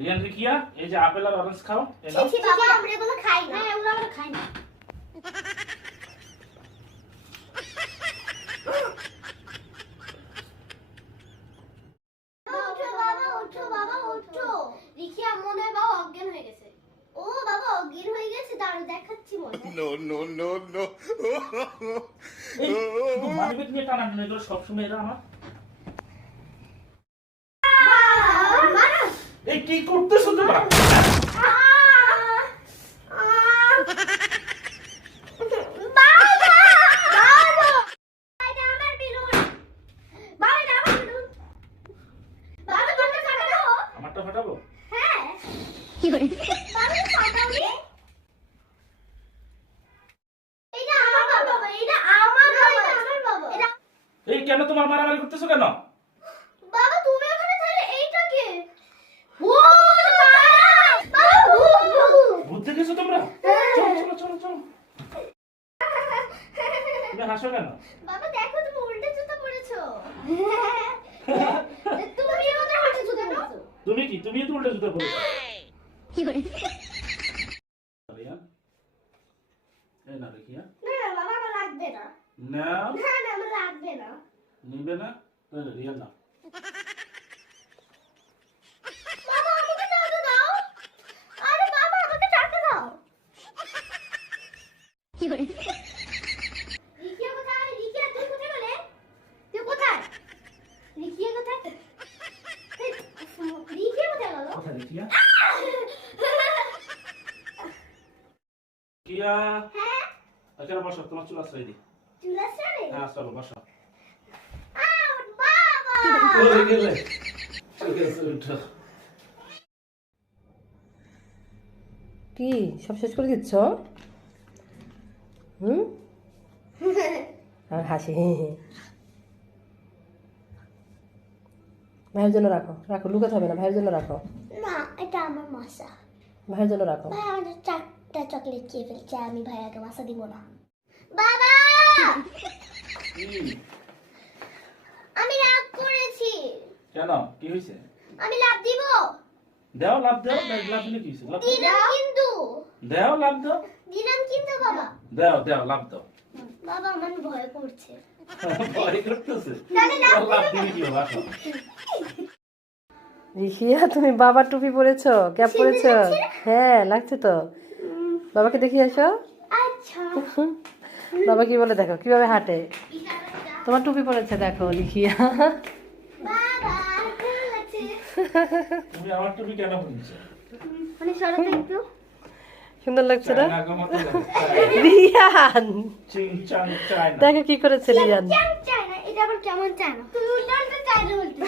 রিয়ান রিকিয়া এই যে আপেল আর অরেঞ্জ খাও এলো ছি বাবা আমরা এগুলো খাই না এগুলো আমরা খাই না ওঠো বাবা ওঠো রিকিয়া মনে হয় বাবা অজ্ঞান হয়ে গেছে ও বাবা অজ্ঞান হয়ে গেছে দাঁড়াও দেখাচ্ছি মজা No. এই মানিব্যাগ নিয়ে টানাটানি এগুলো সবসময় এরা আমার এই কি করতেছো তোমরা আমারটা ফাটাবো এই কেন তোমার মারামারি করতেছো কেন বাবা তুমি ওখানে তাহলে এইটা কে ভূত দেখেছো তোমরা চলো তুমি হাসো কেন বাবা দেখো তুমি উল্টে জুতা পরেছো তুমি ওটা উল্টে জুতা পরেছো তুমি তো উল্টা জুতা পরেছো রিয়ান এই না দেখিয়া না বাবা আমার লাগবে না না না আমার লাগবে না নিবে না রিয়ান না বাবা আমাকে টাকা দাও আরে বাবা আমাকে টাকা দাও রিকিয়া কোথায় রিকিয়া তুই কোথায় গেলে তুই কোথায় রিকিয়া কোথায় রিকিয়া কোথায় গেল কোথায় রিকিয়া কিয়া হ্যাঁ এখানে বসো তোমার চুল আশ্রয় দি চুলাসে রে হ্যাঁ চলো বসো বাবা চলে গেলে উঠো কি সব শেষ করে দিচ্ছ আর হাসি ভাইয়ের জন্য রাখো লুকাতে হবে না, ভাইয়ের জন্য রাখো, না এটা আমার মশা ভাইয়ের জন্য রাখো। ভাই আমাদের 4টা চকলেট খেয়ে ফেলছে আমি ভাইয়াকে মশা দিব না বাবা আমি রাগ করেছি কেন কি হয়েছে আমি লাভ দিব দেও লাভ দেও লাভ দিলে কি হয়েছে লাভ দিলাম কিন্তু দেও লাভ দাও দিলাম কিন্তু বাবা দেও লাভ দাও বাবা আমার ভয় করছে ভয় করতেছে তাহলে লাভ লাভ দিবি কি হবে আসো রিকিয়া তুমি বাবার টুপি পরেছো, ক্যাপ পরেছো? হ্যাঁ লাগছে তো, বাবাকে দেখিয়ে এসো। আচ্ছা বাবা কি বলে দেখো কিভাবে হাঁটে, তোমার টুপি পরেছে দেখো রিকিয়া। বাবা কেমন লাগছে তুমি আমার টুপি কেন পরেছো মানে সরাতে একটু সুন্দর লাগছে না চায়না গমতে রিয়ান? চিং চাং চায়না দেখো কি করেছে রিয়ান। চাই না এটা আবার কেমন চাই না তুমি উল্টা উল্টা চাই না বলতে